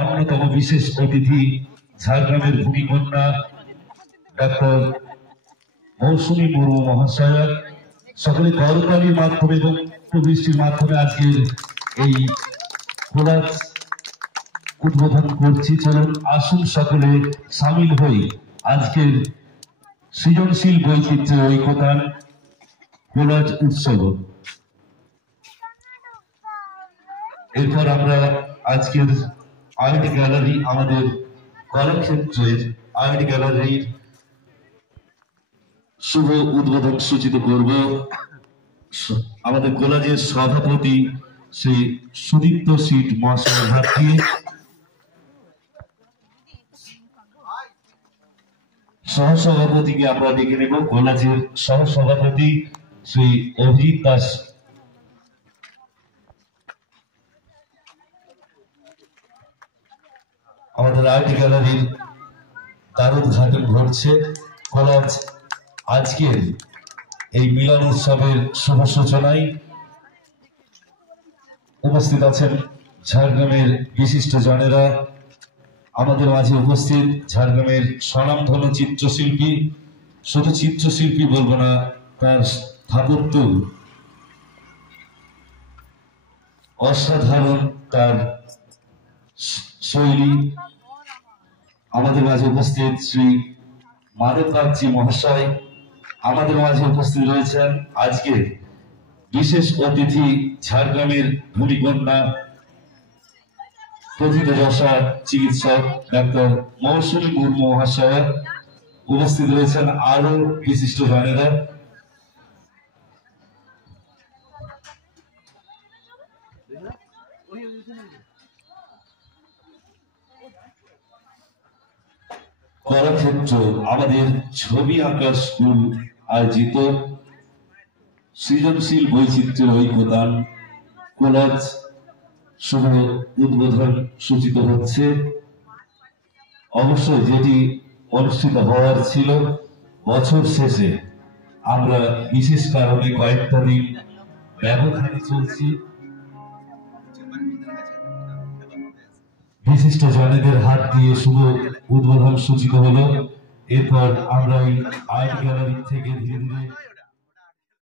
অন্যতম বিশেষ অতিথি ঝাড়গ্রামের ভূমিকন্যা ডাক্তার মৌসুমী মুর্মু মহাশয়া, সকলে করতালির মাধ্যমে এবং বৃষ্টির মাধ্যমে আজকের এই কোলাজ উদ্বোধন করছি। চলুন আসুন সকলে সামিল হই আজকের সৃজনশীল বৈচিত্র্য ঐকতান কোলাজ উৎসব। এরপর আমরা আজকের আর্ট গ্যালারি, আমাদের কলাক্ষেত্রের আর্ট গ্যালারির শুভ উদ্বোধন সূচিত করব আমাদের কোলাজের সভাপতি শ্রী সুদীপ্ত সিট মহাশয়ের হাত দিয়ে। সহসভাপতিকে আমরা ডেকে নেব, কোলাজের সহসভাপতি শ্রী অভিজিৎ দাস। আমাদের আর্ট গ্যালারির দ্বারোদ্ঘাটন ঘটছে। কোলাজ আজকের এই মিলন উৎসবের শুভ সূচনায় উপস্থিত আছেন ঝাড়গ্রামের বিশিষ্ট জনেরা। আমাদের মাঝে উপস্থিত ঝাড়গ্রামের স্বনামধন্য চিত্রশিল্পী, শুধু চিত্রশিল্পী বলবো না, তার স্থাপত্য অসাধারণ, তার শৈলী। আমাদের মাঝে উপস্থিত শ্রী মাধব বাগচি মহাশয়। আমাদের মাঝে উপস্থিত রয়েছেন আজকে বিশেষ অতিথি ঝাড়গ্রামের ভূমিকন্যা প্রথিতযশা চিকিৎসক ডাক্তার মৌসুমী মুর্মু মহাশয়। উপস্থিত রয়েছেন আরো বিশিষ্ট জনেরা। কলাক্ষেত্র আমাদের ছবি আঁকার স্কুল আয়োজিত সৃজনশীল বৈচিত্র্যের ঐকতান কোলাজ শুভ উদ্বোধন সূচিত হচ্ছে। অবশ্যই যেটি অনুষ্ঠিত হওয়ার ছিল বছর শেষে, আমরা বিশেষ কারণে কয়েকটা দিন ব্যবধানে চলছি। বিশিষ্ট জনেদের হাত দিয়ে শুভ উদ্বোধন সূচিত হলো। এরপর আমরা এই আর্ট গ্যালারি থেকে ধীরে ধীরে